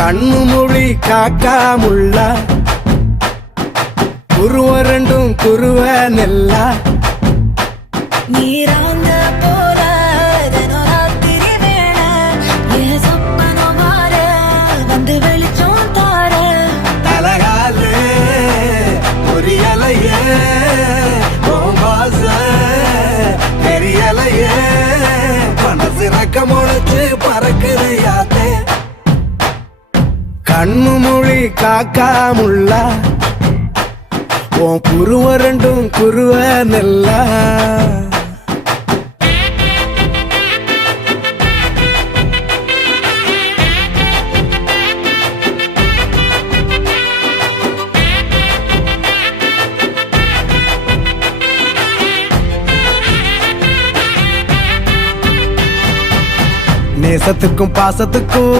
கண்ணு மொழி காக்காமுள்ள குருவ ரெண்டும் குருவ நெல்லா நீராங்க போல ராத்திரி வேண என் சொப்பனம் மாற வந்து வெளிச்சம் தார தலகாலே பொரியலையே ஓம்பாச பெரியலையே மனசு ரக்க முளைச்சு பறக்குதையாத்தே கண்ணு மொழி காக்காமுள்ள உன் குருவ ரெண்டும் குருவ நெல்லா நேசத்துக்கும் பாசத்துக்கும்